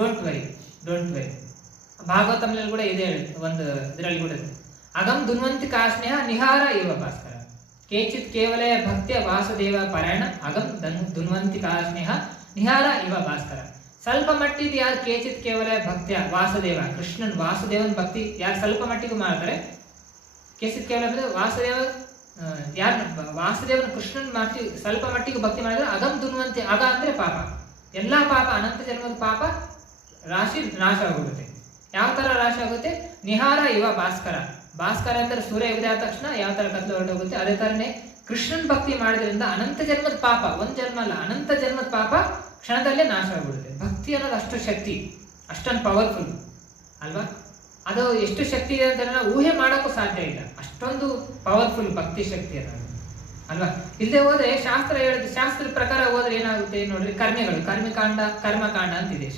Don't worry, don't worry. ಭಾಗವತಂನಲ್ಲಿ ಕೂಡ ಇದೆ, ಒಂದು ಇದರಲ್ಲಿ ಕೂಡ ಇದೆ. ಅಗಂ ದುನ್ವಂತಿ ಕಾಸ್ನೇಹ ನಿಹಾರ ಇವ ಭಾಸ್ಕರ ಕೇಚಿತ್ ಕೇವಲ ಭಕ್ತಿಯ ವಾಸುದೇವ ಪರಾಯಣ ಅಗಂ ದುನ್ವಂತಿ ಕಾಸ್ನೇಹ ನಿಹಾರ ಇವ ಭಾಸ್ಕರ. ಸ್ವಲ್ಪ ಮಟ್ಟಿಗೆ ಯಾರು ಕೇಚಿತ್ ಕೇವಲ ಭಕ್ತಿಯ ವಾಸುದೇವ ಕೃಷ್ಣನ್ ವಾಸುದೇವನ್ ಭಕ್ತಿ ಯಾರು ಸ್ವಲ್ಪ ಮಟ್ಟಿಗೂ ಮಾಡ್ತಾರೆ, ಕೇಚಿತ್ ಕೇವಲ ವಾಸುದೇವ ಯಾರು ವಾಸುದೇವನ ಕೃಷ್ಣನ್ ಮಾಡಿ ಸ್ವಲ್ಪ ಮಟ್ಟಿಗೆ ಭಕ್ತಿ ಮಾಡಿದ್ರೆ ಅಗಂ ದುನ್ವಂತಿ, ಅಗ ಅಂದ್ರೆ ಪಾಪ, ಎಲ್ಲಾ ಪಾಪ ಅನಂತ ಜನ್ಮದ ಪಾಪ ರಾಶಿ ನಾಶ ಆಗೋಗುತ್ತೆ. ಯಾವ ತರ ರಾಶಿ ಆಗುತ್ತೆ? ನಿಹಾರ ಇವ ಭಾಸ್ಕರ. ಭಾಸ್ಕರ ಅಂದ್ರೆ ಸೂರ್ಯ ಉದಯ ಆದ ತಕ್ಷಣ ಯಾವ ತರ ಕತ್ಲು ಹೊರಟೋಗುತ್ತೆ, ಅದೇ ತರನೇ ಕೃಷ್ಣನ್ ಭಕ್ತಿ ಮಾಡೋದ್ರಿಂದ ಅನಂತ ಜನ್ಮದ ಪಾಪ, ಒಂದ್ ಜನ್ಮ ಅಲ್ಲ ಅನಂತ ಜನ್ಮದ ಪಾಪ ಕ್ಷಣದಲ್ಲೇ ನಾಶ ಆಗ್ಬಿಡುತ್ತೆ. ಭಕ್ತಿ ಅನ್ನೋದು ಅಷ್ಟು ಶಕ್ತಿ, ಅಷ್ಟೊಂದು ಪವರ್ಫುಲ್ ಅಲ್ವಾ? ಅದು ಎಷ್ಟು ಶಕ್ತಿ ಇದೆ ಅಂತ ನಾವು ಊಹೆ ಮಾಡೋಕ್ಕೂ ಸಾಧ್ಯ ಇಲ್ಲ, ಅಷ್ಟೊಂದು ಪವರ್ಫುಲ್ ಭಕ್ತಿ ಶಕ್ತಿ ಅನ್ನೋದು ಅಲ್ವಾ? ಇಲ್ಲದೆ ಹೋದ್ರೆ ಶಾಸ್ತ್ರ ಹೇಳಿದ ಶಾಸ್ತ್ರದ ಪ್ರಕಾರ ಹೋದ್ರೆ ಏನಾಗುತ್ತೆ ನೋಡ್ರಿ, ಕರ್ಮಿಗಳು ಕರ್ಮಕಾಂಡ ಕರ್ಮಕಾಂಡ ಅಂತಿದೆ.